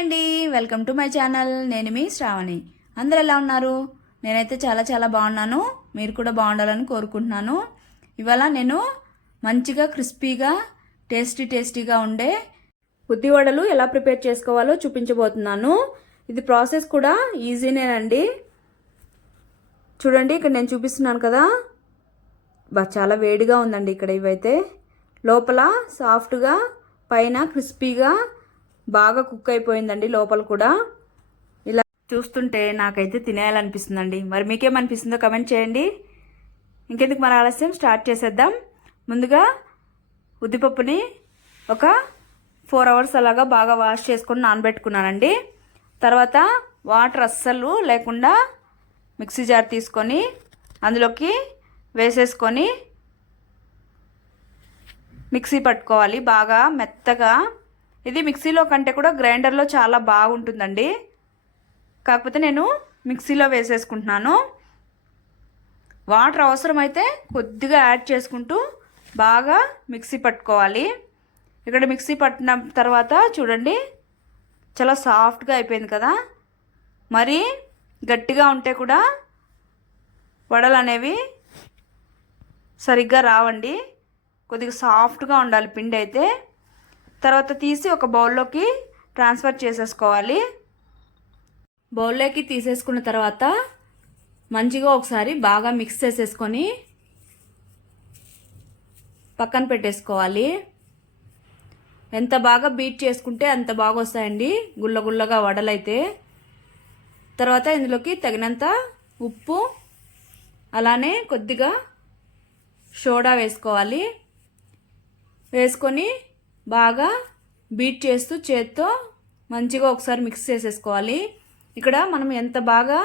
అండి, welcome to my channel. నేను మీ శ్రావణి. అందరూ ఎలా ఉన్నారు? నేనైతే చాలా బాగున్నాను. మీరు కూడా బాగుండాలని కోరుకుంటున్నాను. ఇవాళ నేను మంచిగా క్రిస్పీగా టేస్టీగా ఉండే ఉద్ది వడలు ఎలా ప్రిపేర్ చేసుకోవాలో చూపించబోతున్నాను. ఇది ప్రాసెస్ కూడా ఈజీనేనండి. చూడండి, ఇక్కడ నేను చూపిస్తున్నాను కదా, చాలా వేడిగా ఉందండి ఇక్కడ. ఇవైతే లోపల సాఫ్ట్గా, పైన క్రిస్పీగా బాగా కుక్ అయిపోయిందండి. లోపల కూడా ఇలా చూస్తుంటే నాకైతే తినేయాలనిపిస్తుందండి. మరి మీకేమనిపిస్తుందో కమెంట్ చేయండి. ఇంకెందుకు మన ఆలస్యం, స్టార్ట్ చేసేద్దాం. ముందుగా ఉద్దిపప్పుని ఒక 4 hours అలాగా బాగా వాష్ చేసుకొని నానబెట్టుకున్నానండి. తర్వాత వాటర్ అస్సలు లేకుండా మిక్సీ జార్ తీసుకొని అందులోకి వేసేసుకొని మిక్సీ పట్టుకోవాలి బాగా మెత్తగా. ఇది మిక్సీలో కంటే కూడా గ్రైండర్లో చాలా బాగుంటుందండి. కాకపోతే నేను మిక్సీలో వేసేసుకుంటున్నాను. వాటర్ అవసరమైతే కొద్దిగా యాడ్ చేసుకుంటూ బాగా మిక్సీ పట్టుకోవాలి. ఇక్కడ మిక్సీ పట్టిన తర్వాత చూడండి, చాలా సాఫ్ట్గా అయిపోయింది కదా. మరి గట్టిగా ఉంటే కూడా వడలు అనేవి సరిగ్గా రావండి. కొద్దిగా సాఫ్ట్గా ఉండాలి పిండి అయితే. తర్వాత తీసి ఒక బౌల్లోకి ట్రాన్స్ఫర్ చేసేసుకోవాలి. బౌల్లోకి తీసేసుకున్న తర్వాత మంచిగా ఒకసారి బాగా మిక్స్ చేసేసుకొని పక్కన పెట్టేసుకోవాలి. ఎంత బాగా బీట్ చేసుకుంటే అంత బాగా వస్తాయండి గుల్లగా వడలైతే. తర్వాత ఇందులోకి తగినంత ఉప్పు, అలానే కొద్దిగా సోడా వేసుకోవాలి. వేసుకొని బాగా బీట్ చేస్తూ చేత్తో మంచిగా ఒకసారి మిక్స్ చేసేసుకోవాలి. ఇక్కడ మనం ఎంత బాగా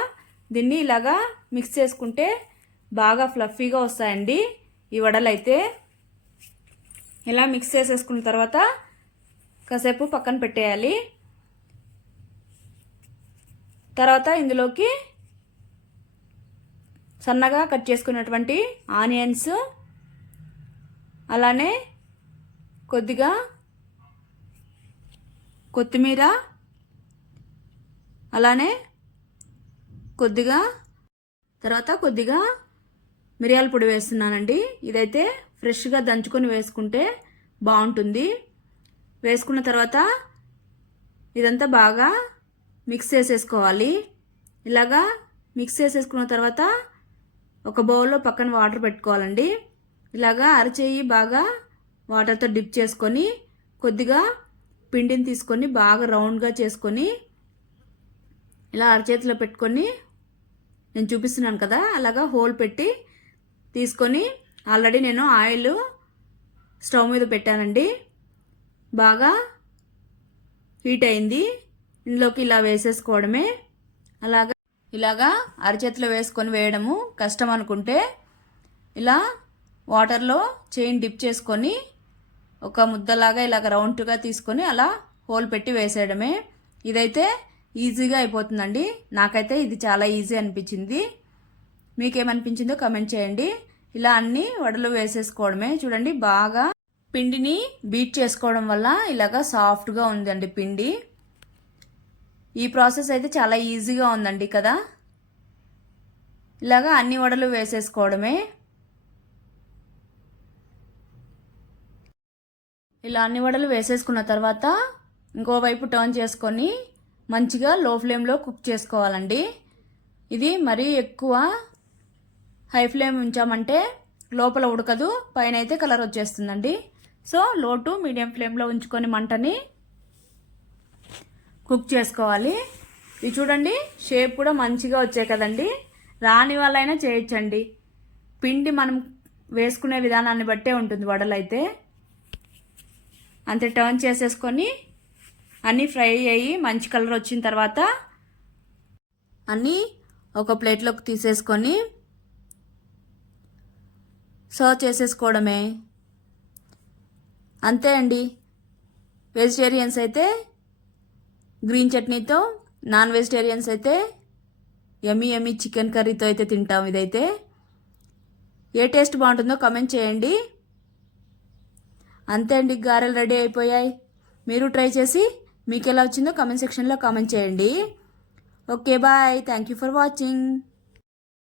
దీన్ని ఇలాగా మిక్స్ చేసుకుంటే బాగా ఫ్లఫీగా వస్తాయండి ఈ వడలైతే. ఇలా మిక్స్ చేసేసుకున్న తర్వాత కాసేపు పక్కన పెట్టేయాలి. తర్వాత ఇందులోకి సన్నగా కట్ చేసుకున్నటువంటి ఆనియన్స్, అలానే కొద్దిగా కొత్తిమీర, అలానే కొద్దిగా మిరియాల పొడి వేస్తున్నానండి. ఇదైతే ఫ్రెష్గా దంచుకొని వేసుకుంటే బాగుంటుంది. వేసుకున్న తర్వాత ఇదంతా బాగా మిక్స్ చేసేసుకోవాలి. ఇలాగా మిక్స్ చేసేసుకున్న తర్వాత ఒక బౌల్లో పక్కన వాటర్ పెట్టుకోవాలండి. ఇలాగా అరచేయి బాగా వాటర్తో డిప్ చేసుకొని కొద్దిగా పిండిని తీసుకొని బాగా రౌండ్గా చేసుకొని ఇలా అరచేతిలో పెట్టుకొని నేను చూపిస్తున్నాను కదా, అలాగా హోల్ పెట్టి తీసుకొని ఆల్రెడీ నేను ఆయిల్ స్టవ్ మీద పెట్టానండి. బాగా హీట్ అయింది. ఇందులోకి ఇలా వేసేసుకోవడమే. ఇలాగా అరచేతిలో వేసుకొని వేయడము కష్టం అనుకుంటే ఇలా వాటర్లో చేయిని డిప్ చేసుకొని ఒక ముద్దలాగా ఇలాగ రౌండ్గా తీసుకొని అలా హోల్ పెట్టి వేసేయడమే. ఇదైతే ఈజీగా అయిపోతుందండి. నాకైతే ఇది చాలా ఈజీ అనిపించింది. మీకేమనిపించిందో కమెంట్ చేయండి. ఇలా అన్ని వడలు వేసేసుకోవడమే. చూడండి, బాగా పిండిని బీట్ చేసుకోవడం వల్ల ఇలాగా సాఫ్ట్గా ఉందండి పిండి. ఈ ప్రాసెస్ అయితే చాలా ఈజీగా ఉందండి కదా. ఇలాగా అన్ని వడలు వేసేసుకోవడమే. ఇలా అన్ని వడలు వేసేసుకున్న తర్వాత ఇంకోవైపు టర్న్ చేసుకొని మంచిగా లో ఫ్లేమ్లో కుక్ చేసుకోవాలండి. ఇది మరీ ఎక్కువ హై ఫ్లేమ్ ఉంచామంటే లోపల ఉడకదు, పైన అయితే కలర్ వచ్చేస్తుందండి. సో లో టు మీడియం ఫ్లేమ్లో ఉంచుకొని మంటని కుక్ చేసుకోవాలి. ఇది చూడండి, షేప్ కూడా మంచిగా వచ్చాయి కదండి. రాని వాళ్ళైనా చేయొచ్చండి. పిండి మనం వేసుకునే విధానాన్ని బట్టే ఉంటుంది వడలైతే. అంతే, టర్న్ చేసేసుకొని అన్నీ ఫ్రై అయ్యి మంచి కలర్ వచ్చిన తర్వాత అన్నీ ఒక ప్లేట్లోకి తీసేసుకొని సర్వ్ చేసేసుకోవడమే. అంతే అండి. వెజిటేరియన్స్ అయితే గ్రీన్ చట్నీతో, నాన్ వెజిటేరియన్స్ అయితే యమ్మీ చికెన్ కర్రీతో అయితే తింటాం. ఇదైతే ఏ టేస్ట్ బాగుంటుందో కమెంట్ చేయండి. అంతే అండి, గారెలు రెడీ అయిపోయాయి. మీరు ట్రై చేసి మీకు ఎలా వచ్చిందో కామెంట్ సెక్షన్లో కామెంట్ చేయండి. Okay bye, thank you for watching.